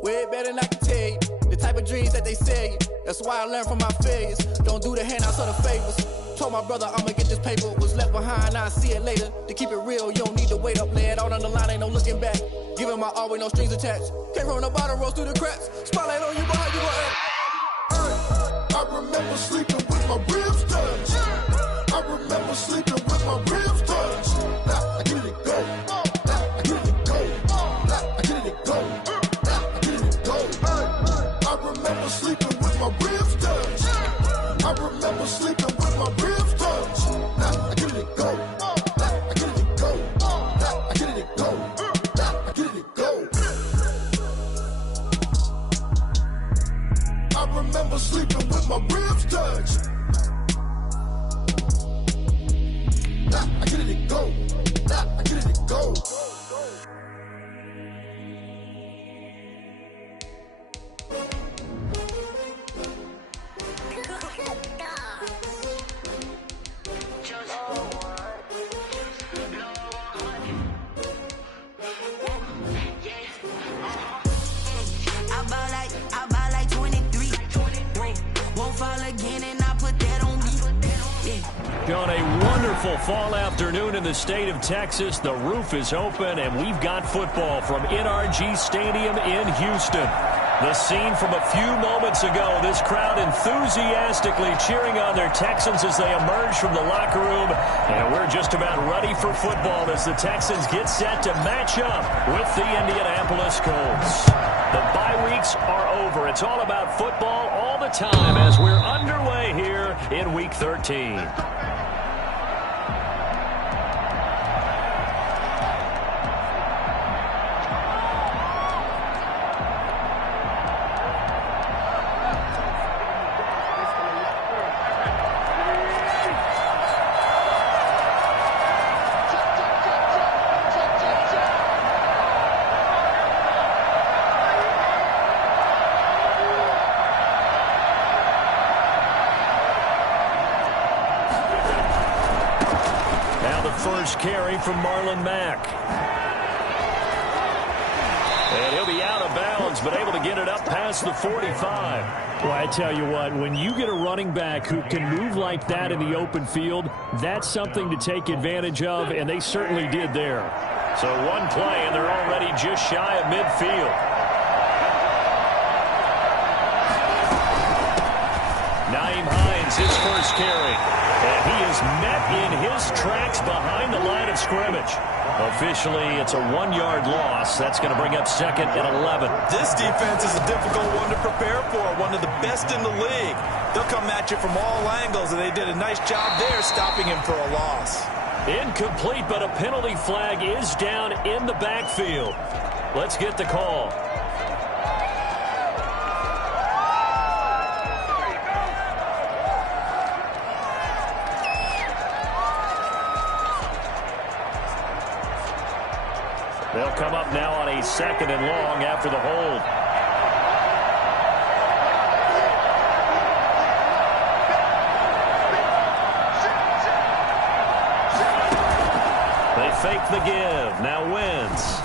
Way better than I can tell you. The type of dreams that they sell you. That's why I learned from my failures. Don't do the handouts or the favors. Told my brother I'ma get this paper. Was left behind, I'll see it later. To keep it real, you don't need to wait up. Lay it out on the line, ain't no looking back. Giving my all with no strings attached. Came from the bottom, rose through the cracks. Spotlight on you, but how you gon' act? I remember sleeping with my ribs touched. I remember sleeping with my ribs touched. I get it go. I get it go. I get it go. I get it go. I remember sleeping with my ribs touched. I remember sleeping with my ribs touched. I get it go. I get it go. I get it go. I get it go. I remember sleeping with my ribs touched. I get it go. I get it go. I ball like 23. Won't fall again and I put that on me. Yeah. On a wonderful fall afternoon in the state of Texas, the roof is open and we've got football from NRG Stadium in Houston. The scene from a few moments ago, this crowd enthusiastically cheering on their Texans as they emerge from the locker room. And we're just about ready for football as the Texans get set to match up with the Indianapolis Colts. The bye weeks are over. It's all about football all the time as we're underway here in Week 13. First carry from Marlon Mack. And he'll be out of bounds, but able to get it up past the 45. Well, I tell you what, when you get a running back who can move like that in the open field, that's something to take advantage of, and they certainly did there. So one play, and they're already just shy of midfield. Nyheim Hines, his first carry. And he is met in his tracks behind the line of scrimmage. Officially, it's a 1-yard loss. That's going to bring up second and 11. This defense is a difficult one to prepare for, one of the best in the league. They'll come at you from all angles, and they did a nice job there stopping him for a loss. Incomplete, but a penalty flag is down in the backfield. Let's get the call. They'll come up now on a second and long after the hold. They fake the give. Now Wentz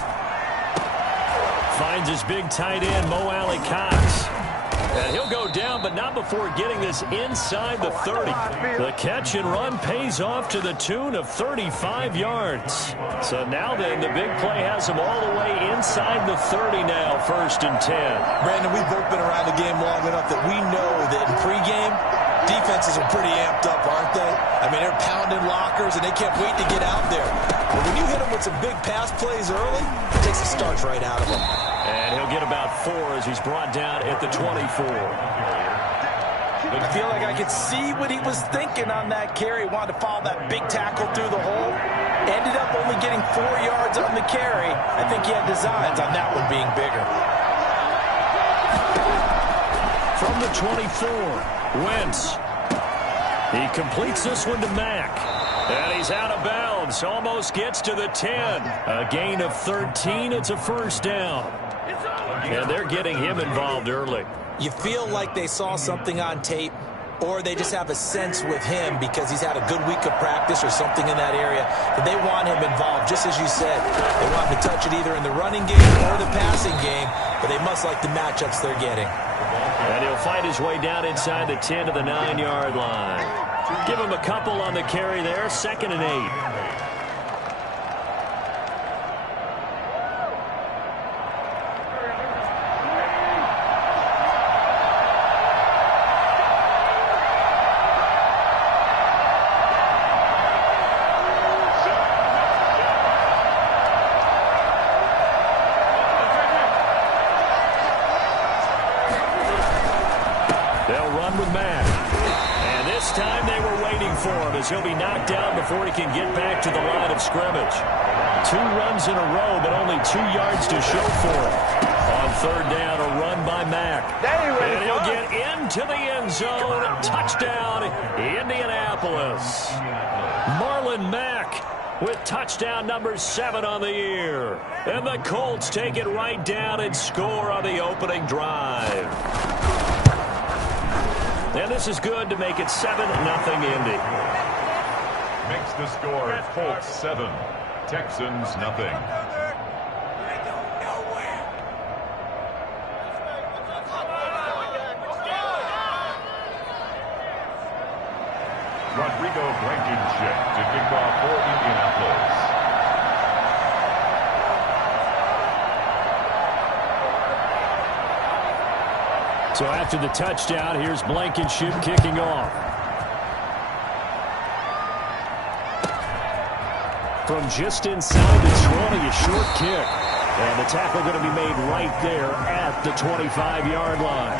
finds his big tight end, Mo Alley Cox. And he'll go down, but not before getting this inside the 30. The catch and run pays off to the tune of 35 yards. So now then, the big play has him all the way inside the 30 now, 1st and 10. Brandon, we've both been around the game long enough that we know that in pregame, defenses are pretty amped up, aren't they? I mean, they're pounding lockers, and they can't wait to get out there. But when you hit them with some big pass plays early, it takes the starch right out of them. And he'll get about 4 as he's brought down at the 24. I feel like I could see what he was thinking on that carry. Wanted to follow that big tackle through the hole. Ended up only getting 4 yards on the carry. I think he had designs on that one being bigger. From the 24, Wentz. He completes this one to Mack. And he's out of bounds. Almost gets to the 10. A gain of 13. It's a first down. And they're getting him involved early. You feel like they saw something on tape, or they just have a sense with him because he's had a good week of practice or something in that area, that they want him involved, just as you said. They want him to touch it either in the running game or the passing game. They must like the matchups they're getting. And he'll fight his way down inside the 10 to the 9-yard line. Give him a couple on the carry there, 2nd and 8. He'll be knocked down before he can get back to the line of scrimmage. 2 runs in a row, but only 2 yards to show for it. On 3rd down, a run by Mack. And he'll get into the end zone. Touchdown, Indianapolis. Marlon Mack with touchdown number 7 on the year. And the Colts take it right down and score on the opening drive. And this is good to make it 7-0 Indy. Makes the score Colts 7, Texans nothing. Rodrigo Blankenship to kick off for Indianapolis. So after the touchdown, here's Blankenship kicking off. From just inside the 20, a short kick. And the tackle going to be made right there at the 25-yard line.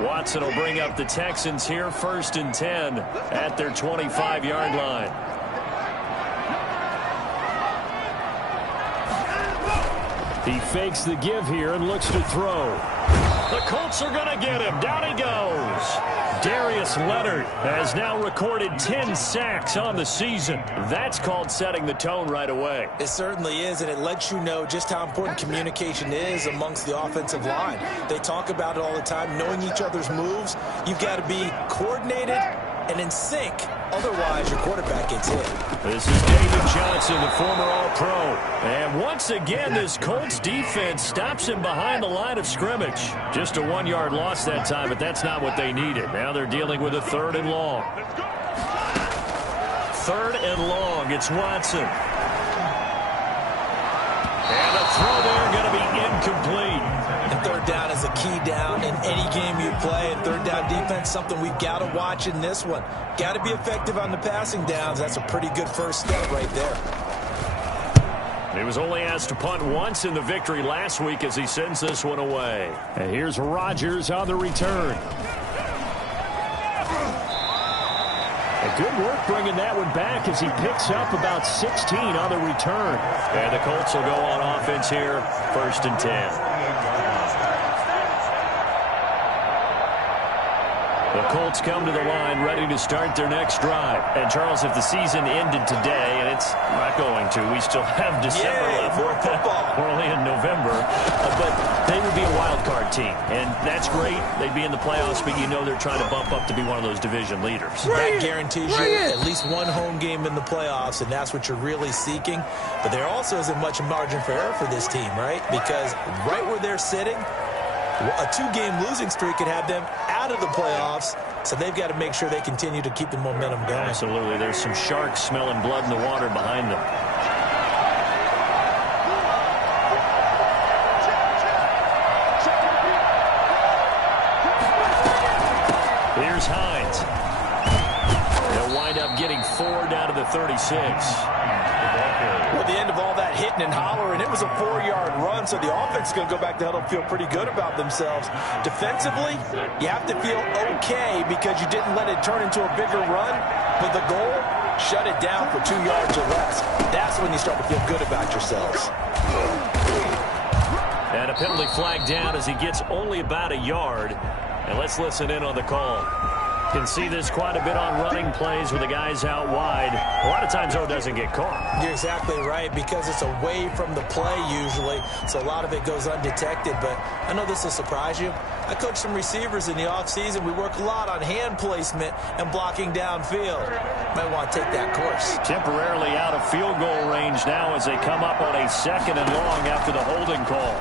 Watson will bring up the Texans here, 1st and 10 at their 25-yard line. He fakes the give here and looks to throw. The Colts are going to get him. Down he goes. Darius Leonard has now recorded 10 sacks on the season. That's called setting the tone right away. It certainly is, and it lets you know just how important communication is amongst the offensive line. They talk about it all the time, knowing each other's moves. You've got to be coordinated and in sync. Otherwise, your quarterback gets hit. This is David Johnson, the former All-Pro. And once again, this Colts defense stops him behind the line of scrimmage. Just a 1-yard loss that time, but that's not what they needed. Now they're dealing with a 3rd and long. 3rd and long. It's Watson. And the throw there going to be incomplete. And 3rd down is a key down in any game you play. And 3rd down defense, something we've got to watch in this one. Got to be effective on the passing downs. That's a pretty good first step right there. He was only asked to punt once in the victory last week as he sends this one away. And here's Rodgers on the return. And good work bringing that one back as he picks up about 16 on the return. And the Colts will go on offense here, 1st and 10. The Colts come to the line ready to start their next drive. And, Charles, if the season ended today, and it's not going to, we still have December left. More football. We're only in November. But they would be a wild card team. And that's great. They'd be in the playoffs, but you know they're trying to bump up to be one of those division leaders. That guarantees you at least one home game in the playoffs, and that's what you're really seeking. But there also isn't much margin for error for this team, right? Because right where they're sitting, a 2-game losing streak could have them out of the playoffs, so they've got to make sure they continue to keep the momentum going. Absolutely. There's some sharks smelling blood in the water behind them. Here's Hines. They'll wind up getting 4 down to the 36. Well, the end of all that hitting and hollering, it was a 4-yard run, so the offense is going to go back to huddle and feel pretty good about themselves. Defensively, you have to feel okay because you didn't let it turn into a bigger run, but the goal, shut it down for 2 yards or less. That's when you start to feel good about yourselves. And a penalty flag down as he gets only about a yard. And let's listen in on the call. Can see this quite a bit on running plays with the guys out wide. A lot of times, though, it doesn't get caught. You're exactly right, because it's away from the play usually, so a lot of it goes undetected. But I know this will surprise you. I coach some receivers in the offseason. We work a lot on hand placement and blocking downfield. Might want to take that course. Temporarily out of field goal range now as they come up on a 2nd and long after the holding call.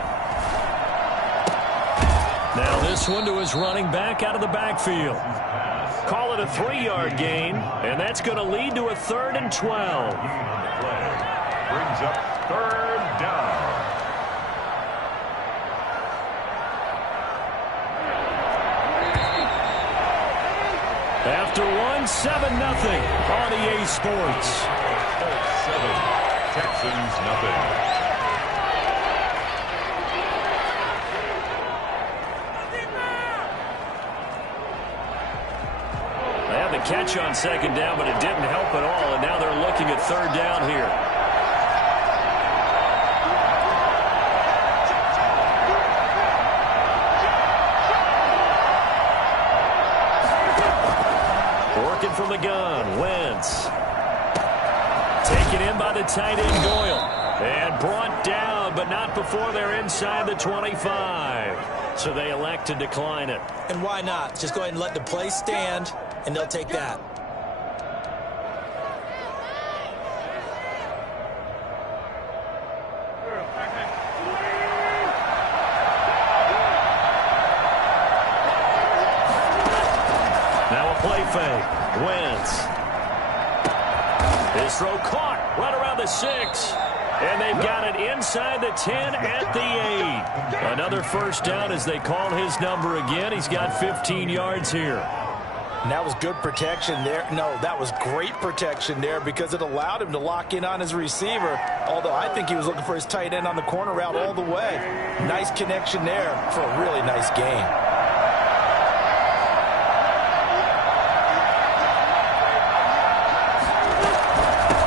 Now this one to his running back out of the backfield. Call it a 3-yard gain, and that's going to lead to a 3rd and 12. Brings up 3rd down. After one, 7-0 on EA Sports. Colts 7, Texans nothing. Catch on 2nd down, but it didn't help at all, and now they're looking at 3rd down here. Working from the gun, Wentz. Taken in by the tight end, Doyle. And brought down, but not before they're inside the 25. So they elect to decline it. And why not? Just go ahead and let the play stand, and they'll take that. Now a play fake. Wentz. His throw caught right around the 6. And they've got it inside the 10 at the 8. Another 1st down as they call his number again. He's got 15 yards here. And that was good protection there. No, that was great protection there because it allowed him to lock in on his receiver. Although I think he was looking for his tight end on the corner route all the way. Nice connection there for a really nice gain.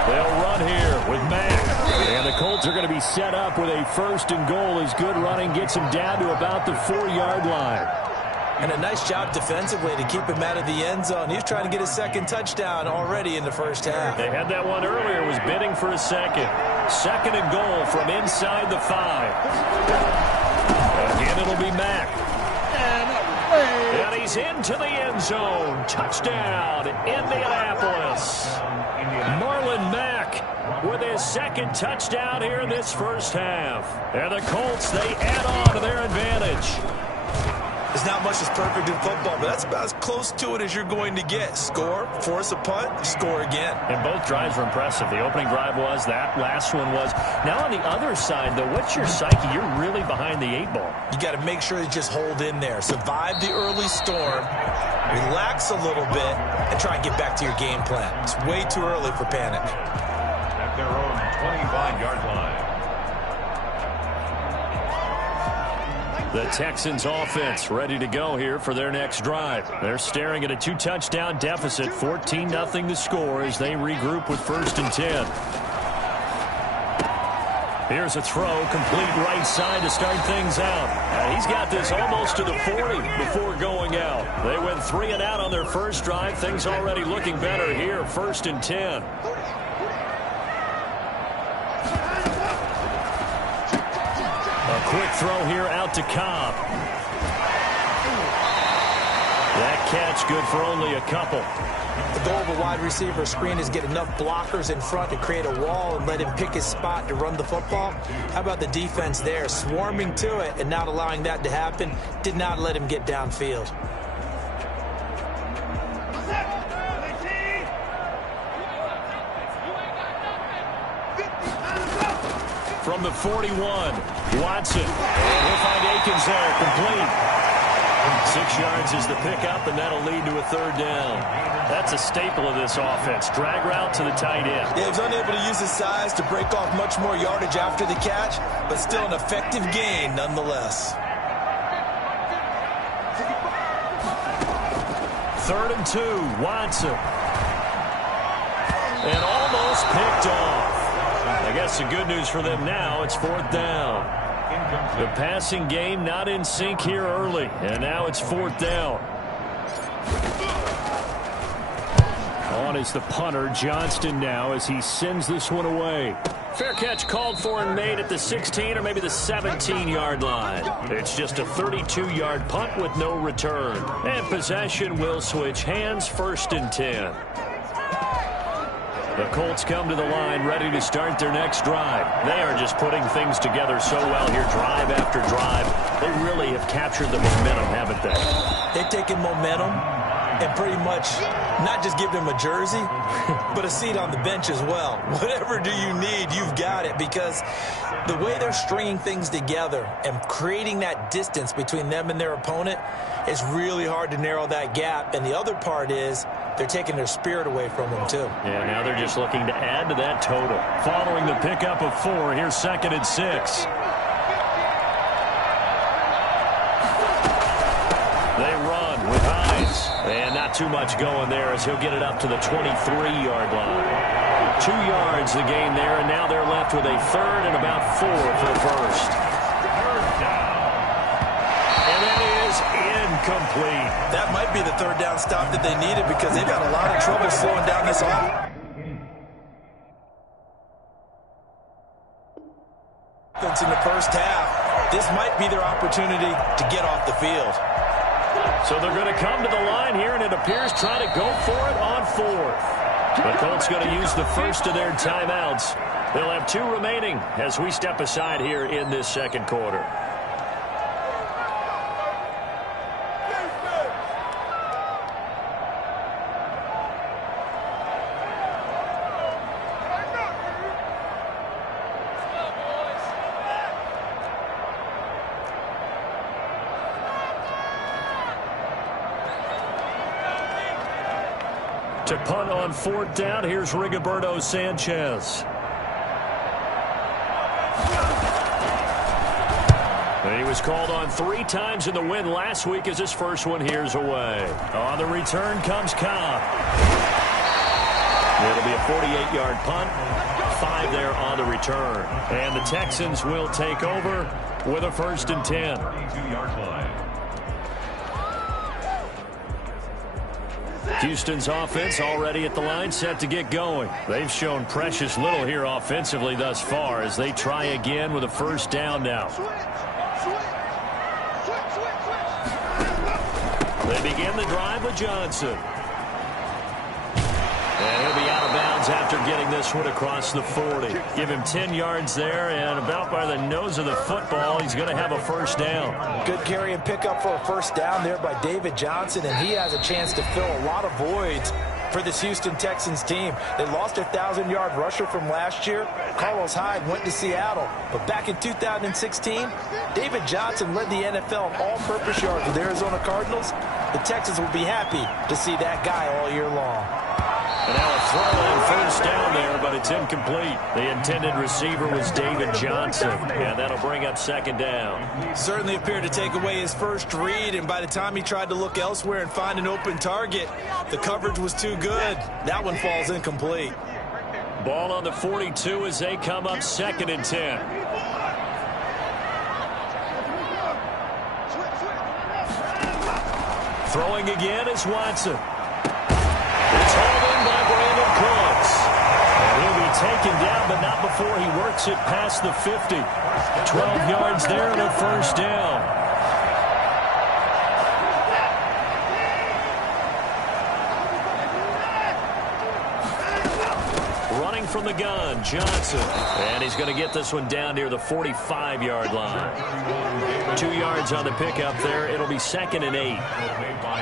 They'll run here with Mack. And the Colts are going to be set up with a 1st and goal as good running gets him down to about the 4-yard line. And a nice job defensively to keep him out of the end zone. He was trying to get his 2nd touchdown already in the 1st half. They had that one earlier, was bidding for a 2nd. 2nd and goal from inside the 5. Again, it'll be Mack. And he's into the end zone. Touchdown, Indianapolis. Marlon Mack with his 2nd touchdown here in this 1st half. And the Colts, they add on to their advantage. There's not much that's perfect in football, but that's about as close to it as you're going to get. Score, force a punt, score again. And both drives were impressive. The opening drive was, that last one was. Now on the other side, though, what's your psyche? You're really behind the 8 ball. You got to make sure you just hold in there. Survive the early storm, relax a little bit, and try and get back to your game plan. It's way too early for panic. At their own 25-yard line. The Texans offense ready to go here for their next drive. They're staring at a 2-touchdown deficit, 14-0 the score as they regroup with 1st and 10. Here's a throw, complete right side to start things out. He's got this almost to the 40 before going out. They went 3 and out on their 1st drive. Things already looking better here, 1st and 10. Quick throw here out to Cobb. That catch good for only a couple. The goal of a wide receiver screen is get enough blockers in front to create a wall and let him pick his spot to run the football. How about the defense there, swarming to it and not allowing that to happen? Did not let him get downfield. From the 41, Watson. We'll find Akins there, complete. 6 yards is the pickup, and that'll lead to a 3rd down. That's a staple of this offense. Drag route to the tight end. Yeah, he was unable to use his size to break off much more yardage after the catch, but still an effective gain nonetheless. 3rd and 2, Watson. And almost picked off. I guess the good news for them now, it's 4th down. The passing game not in sync here early, and now it's 4th down. down is the punter, Johnston, now as he sends this one away. Fair catch called for and made at the 16 or maybe the 17-yard line. It's just a 32-yard punt with no return. And possession will switch hands, 1st and 10. The Colts come to the line ready to start their next drive. They are just putting things together so well here, drive after drive. They really have captured the momentum, haven't they? They've taken momentum and pretty much not just give them a jersey, but a seat on the bench as well. Whatever do you need, you've got it, because the way they're stringing things together and creating that distance between them and their opponent is really hard to narrow that gap. And the other part is they're taking their spirit away from them, too. Yeah, now they're just looking to add to that total. Following the pickup of 4, here's 2nd and 6. They run with Hines. And not too much going there as he'll get it up to the 23-yard line. 2 yards the gain there, and now they're left with a 3rd and about 4 for the first. And that is incomplete. That might be the 3rd down stop that they needed, because they've got a lot of trouble slowing down this offense in the first half. This might be their opportunity to get off the field. So they're going to come to the line here, and it appears try to go for it on 4th. The Colts going to use the first of their timeouts. They'll have 2 remaining as we step aside here in this 2nd quarter. To punt on 4th down, here's Rigoberto Sanchez. He was called on 3 times in the win last week as his first one here's away. On the return comes Cobb. It'll be a 48-yard punt, 5 there on the return. And the Texans will take over with a 1st and 10. 22-yard line. Houston's offense already at the line, set to get going. They've shown precious little here offensively thus far as they try again with a 1st down now. They begin the drive with Johnson. And he'll be out of bounds after getting this one across the 40. Give him 10 yards there, and about by the nose of the football, he's going to have a 1st down. Good carry and pickup for a 1st down there by David Johnson, and he has a chance to fill a lot of voids for this Houston Texans team. They lost their 1,000-yard rusher from last year. Carlos Hyde went to Seattle. But back in 2016, David Johnson led the NFL in all-purpose yards with the Arizona Cardinals. The Texans will be happy to see that guy all year long. And now a throw on 1st down there, but it's incomplete. The intended receiver was David Johnson. And that'll bring up 2nd down. Certainly appeared to take away his first read, and by the time he tried to look elsewhere and find an open target, the coverage was too good. That one falls incomplete. Ball on the 42 as they come up 2nd and 10. Throwing again is Watson. It's hauled in by Brandon Cooks. And he'll be taken down, but not before he works it past the 50. 12 yards there and a 1st down. Running from the gun, Johnson. And he's going to get this one down near the 45-yard line. 2 yards on the pickup there. It'll be 2nd and 8.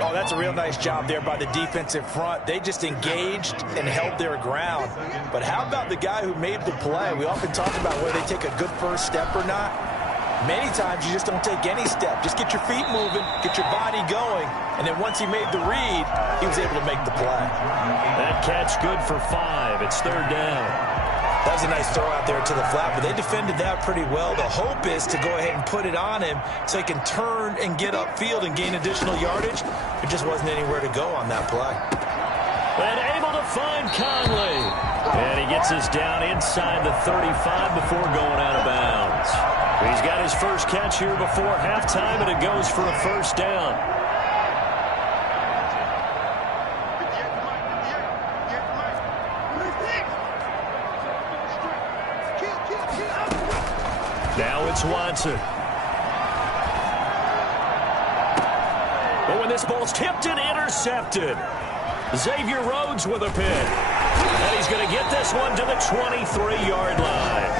Oh, that's a real nice job there by the defensive front. They just engaged and held their ground. But how about the guy who made the play? We often talk about whether they take a good first step or not. Many times you just don't take any step. Just get your feet moving, get your body going, and then once he made the read, he was able to make the play. That catch good for 5. It's 3rd down. That was a nice throw out there to the flat, but they defended that pretty well. The hope is to go ahead and put it on him so he can turn and get upfield and gain additional yardage. There just wasn't anywhere to go on that play. And able to find Conley. And he gets us down inside the 35 before going out of bounds. He's got his first catch here before halftime, and it goes for a 1st down. Now it's Watson. But when this ball's tipped and intercepted, Xavier Rhodes with a pick. And he's going to get this one to the 23-yard line.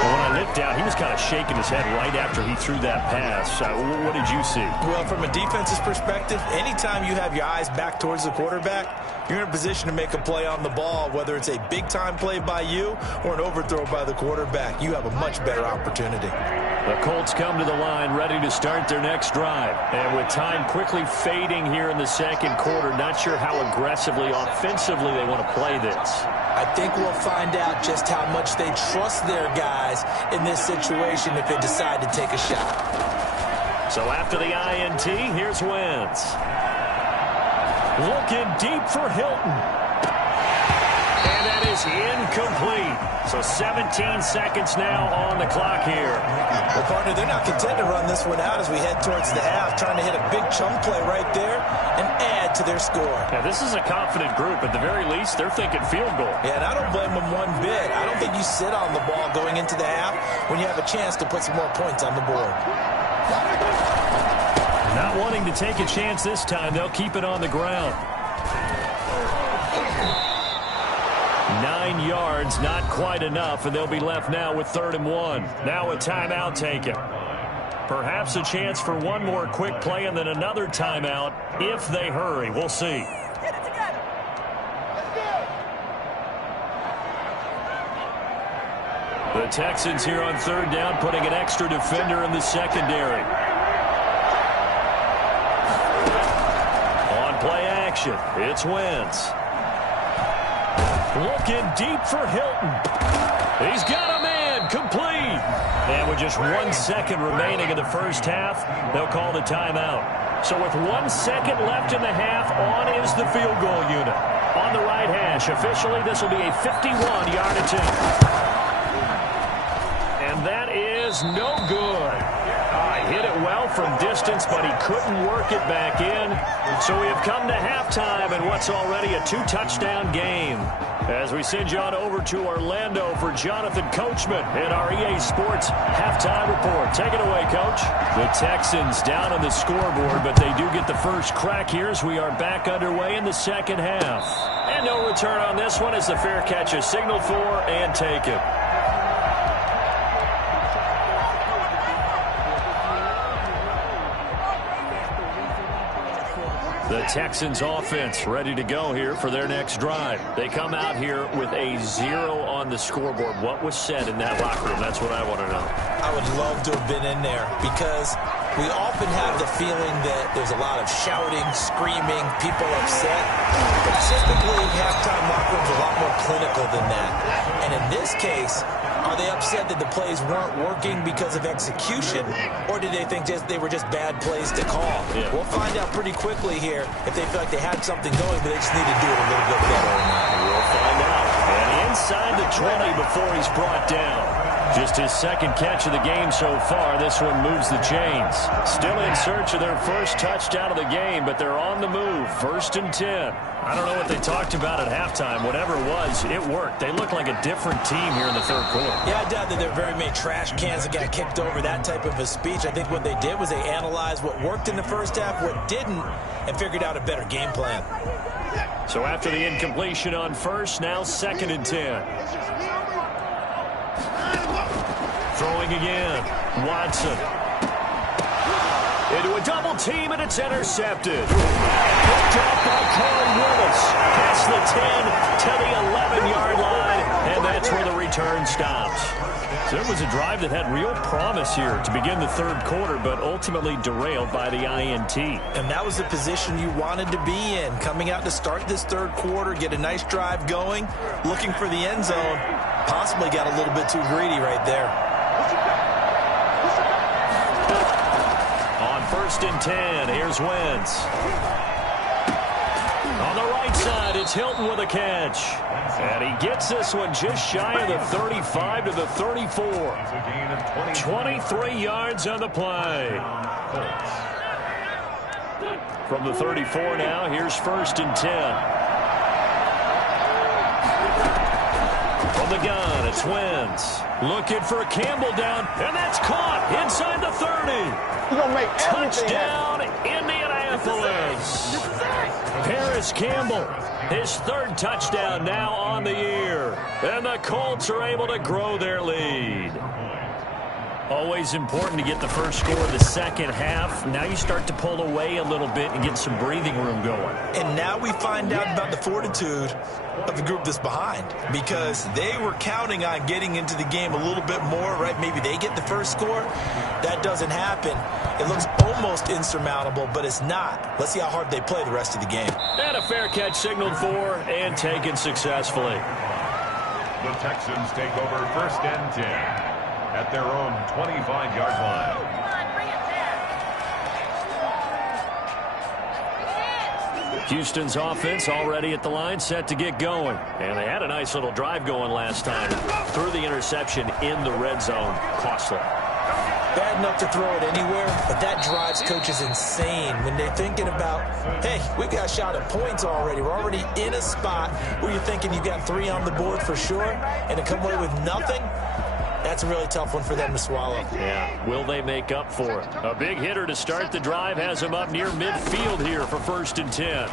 Well, when I looked down, he was kind of shaking his head right after he threw that pass. What did you see? Well, from a defense's perspective, anytime you have your eyes back towards the quarterback, you're in a position to make a play on the ball, whether it's a big-time play by you or an overthrow by the quarterback. You have a much better opportunity. The Colts come to the line ready to start their next drive. And with time quickly fading here in the second quarter, not sure how aggressively, offensively they want to play this. I think we'll find out just how much they trust their guys in this situation if they decide to take a shot. So after the INT, here's Wentz. Looking deep for Hilton. And that is incomplete. So 17 seconds now on the clock here. Well, partner, they're not content to run this one out as we head towards the half, trying to hit a big chunk play right there and add to their score. Yeah, this is a confident group. At the very least, they're thinking field goal. Yeah, and I don't blame them one bit. I don't think you sit on the ball going into the half when you have a chance to put some more points on the board. Not wanting to take a chance this time, they'll keep it on the ground. 9 yards, not quite enough, and they'll be left now with 3rd and 1. Now a timeout taken. Perhaps a chance for one more quick play and then another timeout if they hurry. We'll see. Get it together. The Texans here on 3rd down, putting an extra defender in the secondary. On play action, it's Wentz. Looking deep for Hilton. He's got a man, complete. And with just 1 second remaining in the first half, they'll call the timeout. So with 1 second left in the half, on is the field goal unit. On the right hash, officially this will be a 51-yard attempt. And that is no good. Hit it well from distance, but he couldn't work it back in. So we have come to halftime in what's already a 2-touchdown game. As we send you on over to Orlando for Jonathan Coachman in our EA Sports halftime report. Take it away, Coach. The Texans down on the scoreboard, but they do get the first crack here as we are back underway in the second half. And no return on this one as the fair catch is signaled for and taken. The Texans offense ready to go here for their next drive. They come out here with a 0 on the scoreboard. What was said in that locker room? That's what I want to know. I would love to have been in there because we often have the feeling that there's a lot of shouting, screaming, people upset. But typically, halftime locker rooms are a lot more clinical than that. And in this case, are they upset that the plays weren't working because of execution, or did they think they were just bad plays to call? Yeah. We'll find out pretty quickly here if they feel like they had something going, but they just need to do it a little bit better or not. We'll find out. And inside the 20 before he's brought down. Just his second catch of the game so far. This one moves the chains. Still in search of their first touchdown of the game, but they're on the move. 1st and 10. I don't know what they talked about at halftime. Whatever it was, it worked. They look like a different team here in the 3rd quarter. Yeah, I doubt that there are very many trash cans that got kicked over, that type of a speech. I think what they did was they analyzed what worked in the first half, what didn't, and figured out a better game plan. So after the incompletion on 1st, now 2nd and 10. Throwing again. Watson. Into a double team, and it's intercepted. Picked up by Corey Willis. Past the 10 to the 11-yard line, and that's where the return stops. So it was a drive that had real promise here to begin the 3rd quarter, but ultimately derailed by the INT. And that was the position you wanted to be in. Coming out to start this 3rd quarter, get a nice drive going, looking for the end zone. Possibly got a little bit too greedy right there. On 1st and 10, here's Wentz. On the right side, it's Hilton with a catch. And he gets this one just shy of the 35 to the 34. 23 yards on the play. From the 34 now, here's 1st and 10. From the gun, it's Wentz. Looking for Campbell down, and that's caught inside the 30. You're gonna make touchdown, Indianapolis. Paris Campbell, his third touchdown now on the year. And the Colts are able to grow their lead. Always important to get the first score of the second half. Now you start to pull away a little bit and get some breathing room going. And now we find out about the fortitude of the group that's behind, because they were counting on getting into the game a little bit more, right? Maybe they get the first score. That doesn't happen. It looks almost insurmountable, but it's not. Let's see how hard they play the rest of the game. And a fair catch signaled for and taken successfully. The Texans take over 1st and 10 at their own 25-yard line. Houston's offense already at the line, set to get going. And they had a nice little drive going last time. Threw the interception in the red zone. Costly. Bad enough to throw it anywhere, but that drives coaches insane when they're thinking about, hey, we got a shot at points already. We're already in a spot where you're thinking you got 3 on the board for sure, and to come away with nothing, that's a really tough one for them to swallow. Yeah, will they make up for it? A big hitter to start the drive has him up near midfield here for 1st and 10.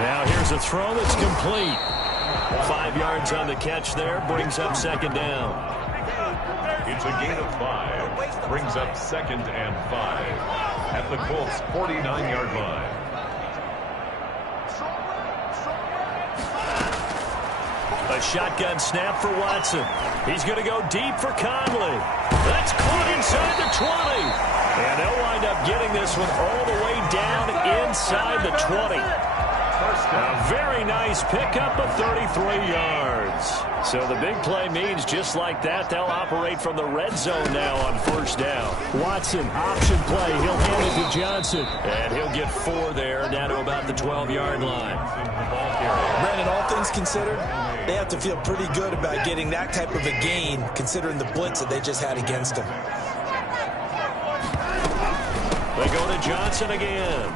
Now here's a throw that's complete. 5 yards on the catch there, brings up 2nd down. It's a gain of 5. Brings up 2nd and 5 at the Colts' 49-yard line. A shotgun snap for Watson. He's going to go deep for Conley. That's caught inside the 20. And they'll wind up getting this one all the way down inside the 20. A very nice pickup of 33 yards. So the big play means just like that, they'll operate from the red zone now on 1st down. Watson, option play. He'll hand it to Johnson. And he'll get 4 there, down to about the 12-yard line. Brandon, all things considered, they have to feel pretty good about getting that type of a gain, considering the blitz that they just had against them. They go to Johnson again.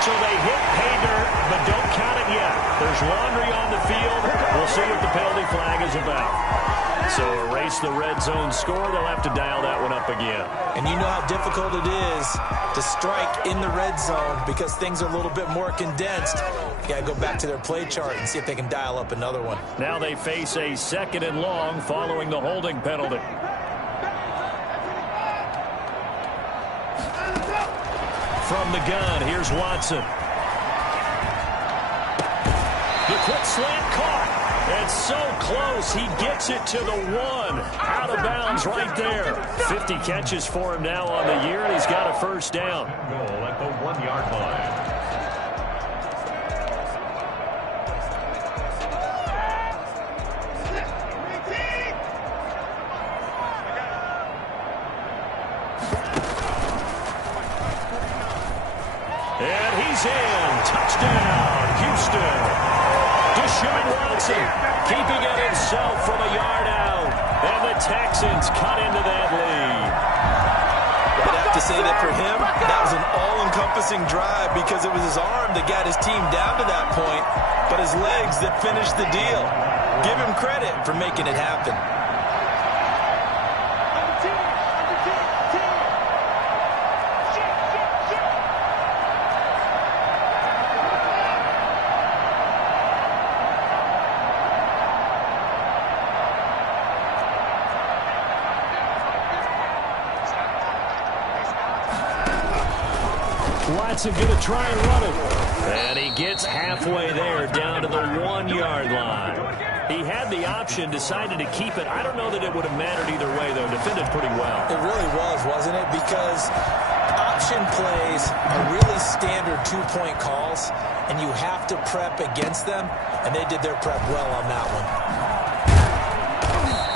So they hit pay dirt, but don't count it yet. There's laundry on the field. We'll see what the penalty flag is about. So erase the red zone score. They'll have to dial that one up again. And you know how difficult it is to strike in the red zone because things are a little bit more condensed. You got to go back to their play chart and see if they can dial up another one. Now they face a 2nd and long following the holding penalty. From the gun, here's Watson. The quick slant caught. And so close, he gets it to the 1. Out of bounds right there. 50 catches for him now on the year, and he's got a 1st down. Goal at the 1-yard line. And he's in. Touchdown, Houston. Deshaun Watson keeping it himself from a yard out. And the Texans cut into that lead. I'd have to say that for him, that was an all-encompassing drive because it was his arm that got his team down to that point, but his legs that finished the deal. Give him credit for making it happen. Watson going to try and run it. And he gets halfway there, down to the 1-yard line. He had the option, decided to keep it. I don't know that it would have mattered either way, though. Defended pretty well. It really was, wasn't it? Because option plays are really standard 2-point calls, and you have to prep against them, and they did their prep well on that one.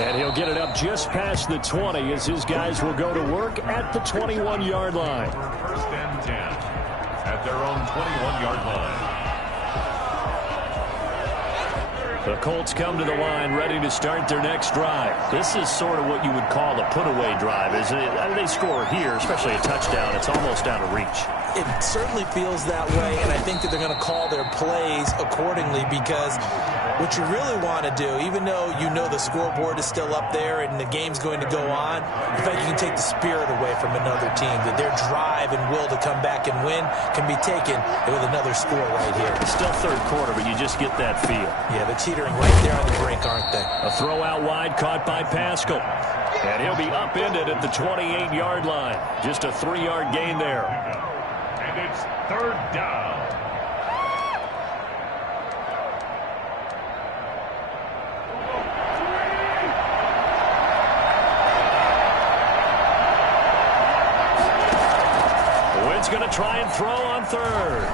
And he'll get it up just past the 20 as his guys will go to work at the 21-yard line. 1st and 10 at their own 21-yard line. The Colts come to the line ready to start their next drive. This is sort of what you would call a put-away drive, isn't it? I mean, they score here, especially a touchdown. It's almost out of reach. It certainly feels that way, and I think that they're going to call their plays accordingly because what you really want to do, even though you know the scoreboard is still up there and the game's going to go on, I think you can take the spirit away from another team, that their drive and will to come back and win can be taken with another score right here. It's still third quarter, but you just get that feel. Yeah, they're teetering right there on the brink, aren't they? A throw out wide caught by Pascal. And he'll be upended at the 28-yard line. Just a 3-yard gain there. And it's third down. Wynn's going to try and throw on third.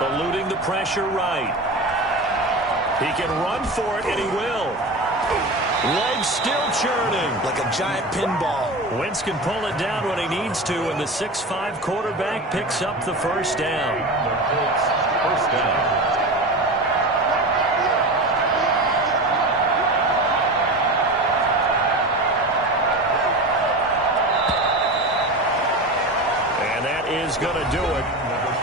Eluding the pressure right. He can run for it, and he will. Legs still churning. Like a giant pinball. Wentz can pull it down when he needs to, and the 6'5" quarterback picks up the first down. First down. And that is going to do it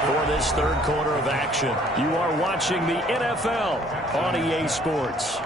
for this third quarter of action. You are watching the NFL on EA Sports.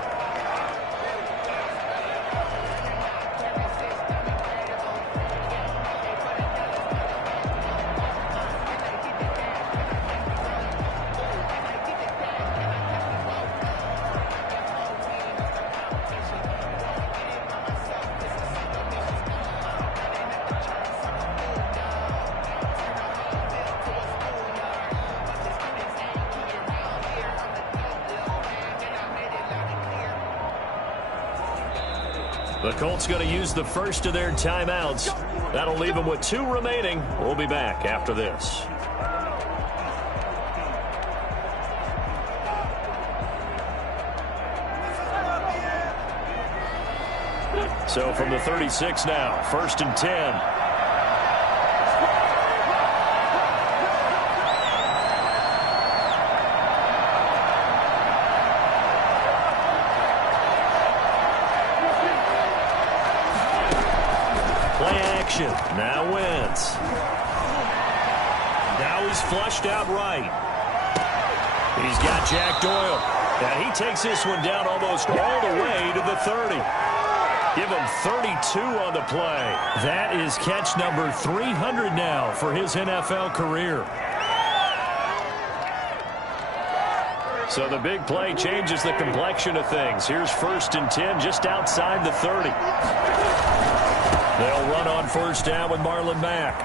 The Colts going to use the first of their timeouts. That'll leave them with 2 remaining. We'll be back after this. So from the 36 now, 1st and 10. Now Wentz. Now he's flushed out right. He's got Jack Doyle. And he takes this one down almost all the way to the 30. Give him 32 on the play. That is catch number 300 now for his NFL career. So the big play changes the complexion of things. Here's 1st and 10 just outside the 30. They'll run on first down with Marlon Mack.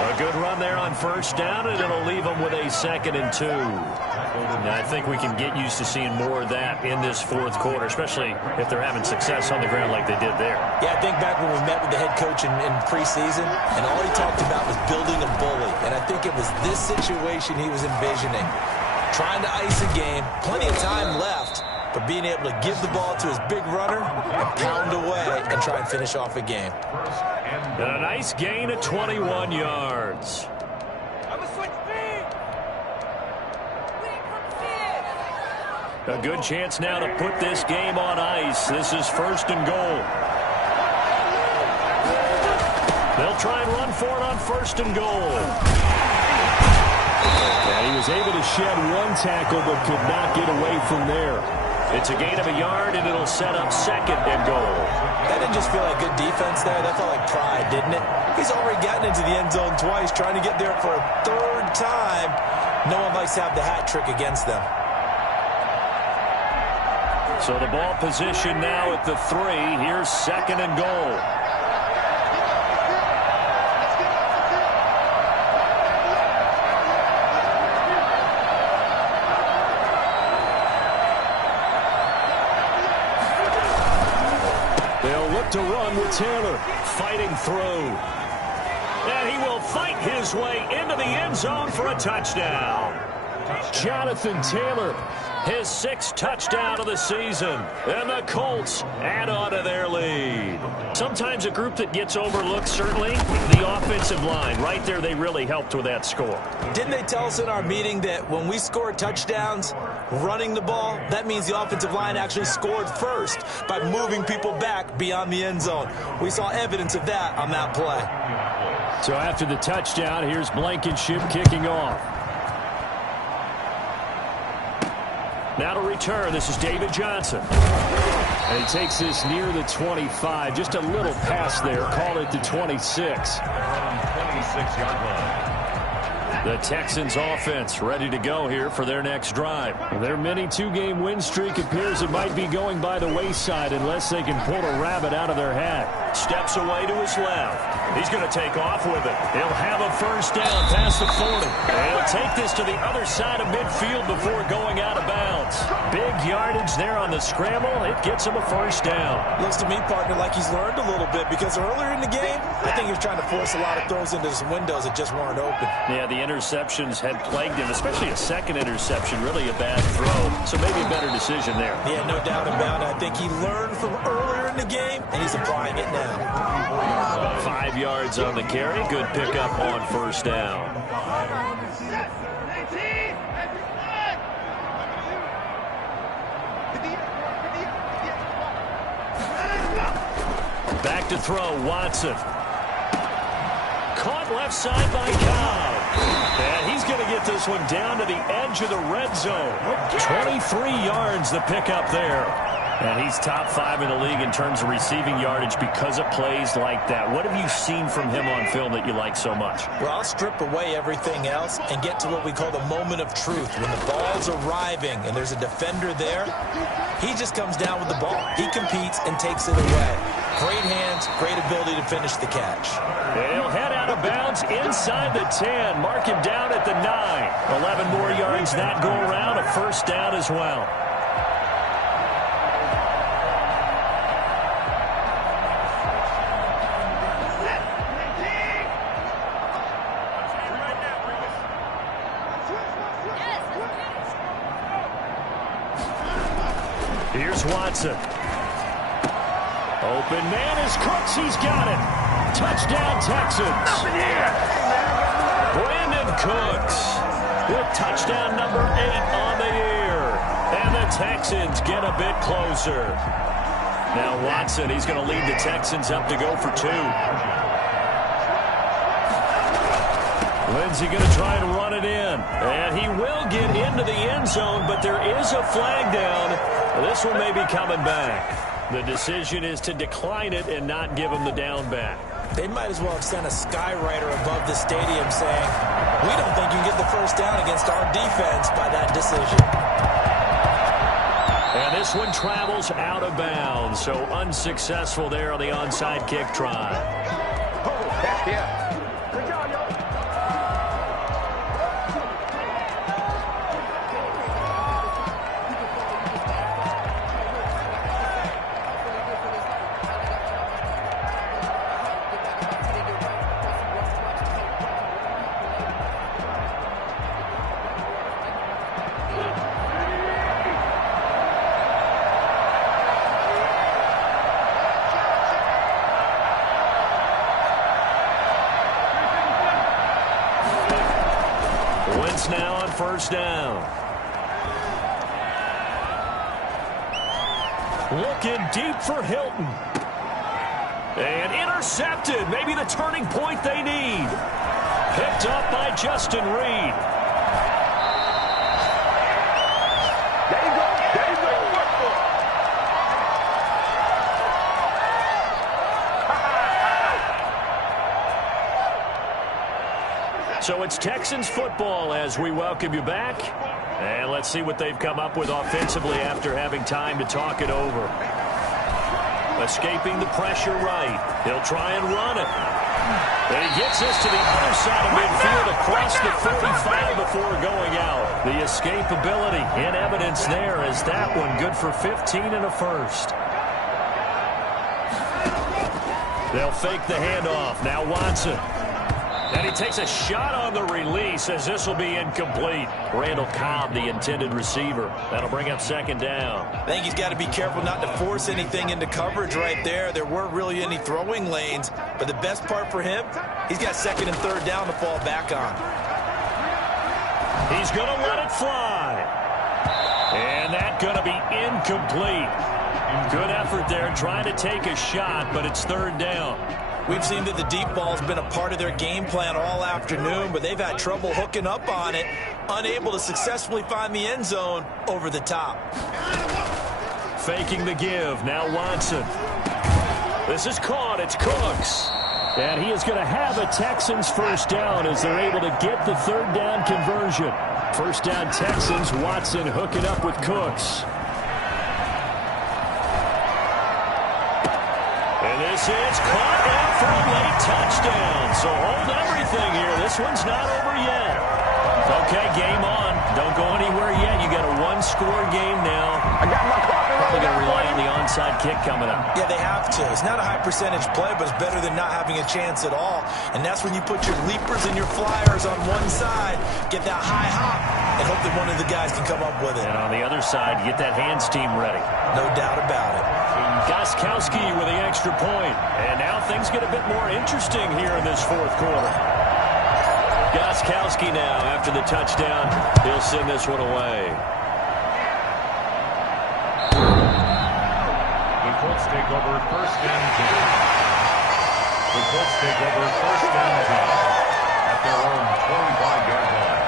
A good run there on first down, and it'll leave them with a 2nd and 2. Now, I think we can get used to seeing more of that in this fourth quarter, especially if they're having success on the ground like they did there. Yeah, I think back when we met with the head coach in preseason, and all he talked about was building a bully. And I think it was this situation he was envisioning. Trying to ice a game, plenty of time left, but being able to give the ball to his big runner and pound away and try and finish off a game. And a nice gain of 21 yards. A good chance now to put this game on ice. This is 1st and goal. They'll try and run for it on 1st and goal. And he was able to shed one tackle but could not get away from there. It's a gain of a yard, and it'll set up 2nd and goal. That didn't just feel like good defense there. That felt like pride, didn't it? He's already gotten into the end zone twice, trying to get there for a 3rd time. No one likes to have the hat trick against them. So the ball position now at the 3. Here's 2nd and goal. To run with Taylor, fighting through. And he will fight his way into the end zone for a touchdown. Jonathan Taylor, his 6th touchdown of the season. And the Colts add on to their lead. Sometimes a group that gets overlooked, certainly, the offensive line. Right there, they really helped with that score. Didn't they tell us in our meeting that when we score touchdowns, running the ball, that means the offensive line actually scored first by moving people back beyond the end zone. We saw evidence of that on that play. So after the touchdown, here's Blankenship kicking off. Now to return, this is David Johnson. And he takes this near the 25. Just a little pass there. Call it the 26. They're on 26-yard line. The Texans offense ready to go here for their next drive. Their mini two-game win streak appears it might be going by the wayside unless they can pull a rabbit out of their hat. Steps away to his left. He's going to take off with it. He'll have a first down past the 40. He'll take this to the other side of midfield before going out of bounds. Big yardage there on the scramble. It gets him a first down. Looks to me, partner, like he's learned a little bit because earlier in the game, I think he was trying to force a lot of throws into some windows that just weren't open. Yeah, the interceptions had plagued him, especially a second interception, really a bad throw. So maybe a better decision there. Yeah, no doubt about it. I think he learned from earlier in the game, and he's applying it now. 5 yards on the carry. Good pickup on first down. Back to throw, Watson. Caught left side by Cobb. And he's going to get this one down to the edge of the red zone. 23 yards the pickup there. And he's top 5 in the league in terms of receiving yardage because of plays like that. What have you seen from him on film that you like so much? Well, I'll strip away everything else and get to what we call the moment of truth. When the ball's arriving and there's a defender there, he just comes down with the ball. He competes and takes it away. Great hands, great ability to finish the catch. He'll head out of bounds inside the 10. Mark him down at the 9. 11 more yards that go around. A first down as well. Here's Watson. Open man is Cooks. He's got it. Touchdown, Texans. Brandon Cooks with touchdown number 8 on the year. And the Texans get a bit closer. Now Watson, he's going to lead the Texans up to go for 2. Lindsey going to try and run it in. And he will get into the end zone, but there is a flag down. This one may be coming back. The decision is to decline it and not give him the down back. They might as well have sent a skywriter above the stadium saying, we don't think you can get the first down against our defense by that decision. And this one travels out of bounds, so unsuccessful there on the onside kick try. Yeah. Now on first down. Looking deep for Hilton. And intercepted. Maybe the turning point they need. Picked up by Justin Reed. There you go. There you go. So it's Texans football as we welcome you back. And let's see what they've come up with offensively after having time to talk it over. Escaping the pressure right. He'll try and run it. And he gets this to the other side of midfield across the 45 before going out. The escapability in evidence there as that one good for 15 and a first. They'll fake the handoff. Now Watson. And he takes a shot on the release as this will be incomplete. Randall Cobb, the intended receiver. That'll bring up second down. I think he's got to be careful not to force anything into coverage right there. There weren't really any throwing lanes. But the best part for him, he's got second and third down to fall back on. He's going to let it fly. And that's going to be incomplete. Good effort there trying to take a shot, but it's third down. We've seen that the deep ball's been a part of their game plan all afternoon, but they've had trouble hooking up on it. unable to successfully find the end zone over the top. Faking the give. Now Watson. This is caught. It's Cooks. And he is going to have a Texans first down as they're able to get the third down conversion. First down Texans. Watson hooking up with Cooks. And this is caught now for a late touchdown. So hold everything here. This one's not over yet. Okay, game on. Don't go anywhere yet. You got a one-score game now. I got my clock. Probably going to rely on the onside kick coming up. Yeah, they have to. It's not a high-percentage play, but it's better than not having a chance at all. And that's when you put your leapers and your flyers on one side, get that high hop, and hope that one of the guys can come up with it. And on the other side, get that hands team ready. No doubt about it. Gostkowski with the extra point. And now things get a bit more interesting here in this fourth quarter. Gostkowski now, after the touchdown, he'll send this one away. The Colts take over first and 10. The Colts take over first and 10 at their own 25-yard line.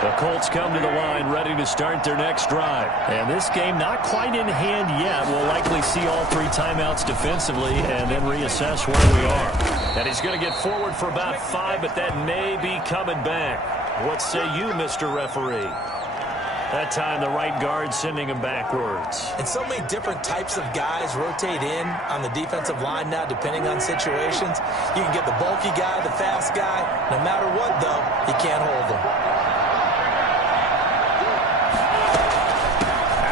The Colts come to the line ready to start their next drive. And this game not quite in hand yet. We'll likely see all three timeouts defensively and then reassess where we are. And he's going to get forward for about 5, but that may be coming back. What say you, Mr. Referee? That time the right guard sending him backwards. And so many different types of guys rotate in on the defensive line now depending on situations. You can get the bulky guy, the fast guy. No matter what, though, you can't hold them.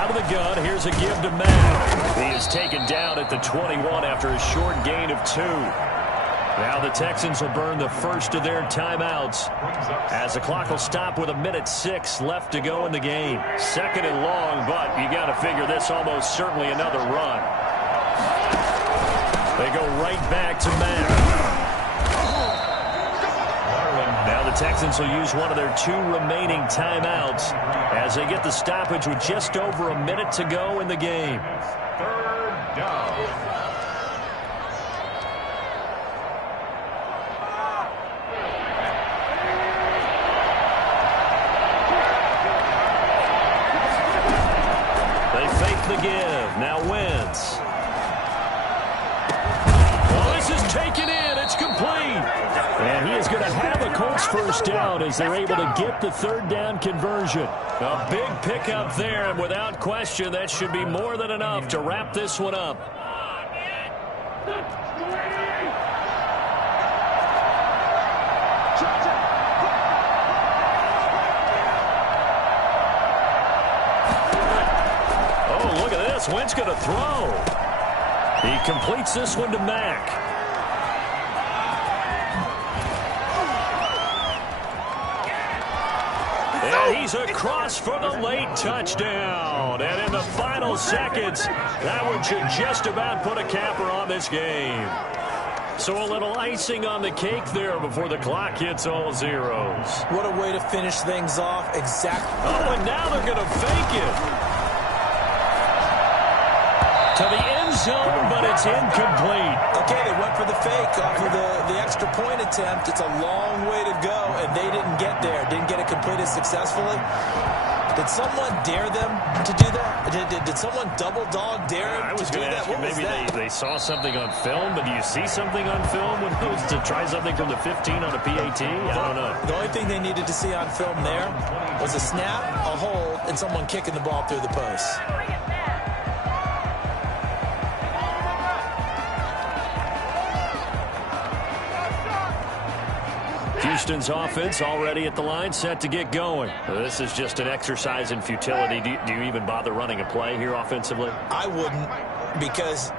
The gun. Here's a give to Mack. He is taken down at the 21 after a short gain of 2. Now the Texans will burn the first of their timeouts as the clock will stop with 1:06 left to go in the game. Second and long, but you got to figure this almost certainly another run. They go right back to Mack. Now the Texans will use one of their 2 remaining timeouts as they get the stoppage with just over 1 minute to go in the game. Third down. They fake the give. Now Wentz. Well, this is taken in. It's complete. And he is going to have a Colts first down as they're able to get the third down conversion. A big pickup there, and without question, that should be more than enough to wrap this one up. Oh, look at this. Wentz going to throw. He completes this one to Mack. And he's across for the late touchdown. And in the final seconds, that one should just about put a capper on this game. So a little icing on the cake there before the clock hits all zeros. What a way to finish things off. Exactly. Oh, and now they're going to fake it. To the end zone, but it's incomplete. Okay, they went for the fake off of the extra point attempt. It's a long way to go, and they didn't get there. Didn't get it completed successfully. Did someone dare them to do that? Did someone double dog dare them to do that? What was that? Maybe they saw something on film, but do you see something on film when it was to try something from the 15 on a PAT? I don't know. The only thing they needed to see on film there was a snap, a hold, and someone kicking the ball through the post. Houston's offense already at the line, set to get going. This is just an exercise in futility. Do you even bother running a play here offensively? I wouldn't, because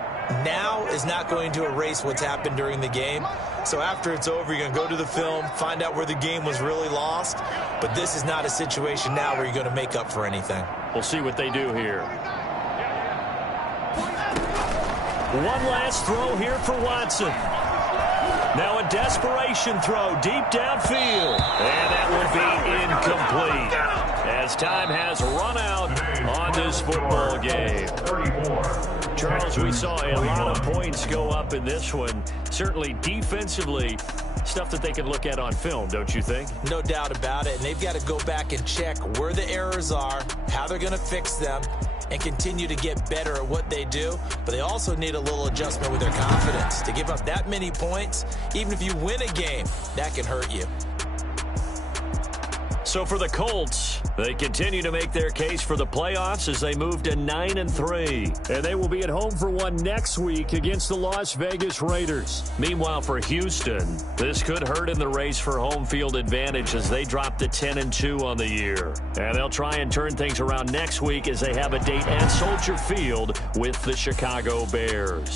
now is not going to erase what's happened during the game. So after it's over, you're going to go to the film, find out where the game was really lost. But this is not a situation now where you're going to make up for anything. We'll see what they do here. One last throw here for Watson. Now a desperation throw deep downfield. And that would be incomplete, as time has run out on this football game. Charles, we saw a lot of points go up in this one. Certainly defensively, stuff that they can look at on film, don't you think? No doubt about it. And they've got to go back and check where the errors are, how they're going to fix them, and continue to get better at what they do. But they also need a little adjustment with their confidence. To give up that many points, even if you win a game, that can hurt you. So for the Colts, they continue to make their case for the playoffs as they move to 9-3. And they will be at home for one next week against the Las Vegas Raiders. Meanwhile, for Houston, this could hurt in the race for home field advantage as they drop to 10-2 on the year. And they'll try and turn things around next week as they have a date at Soldier Field with the Chicago Bears.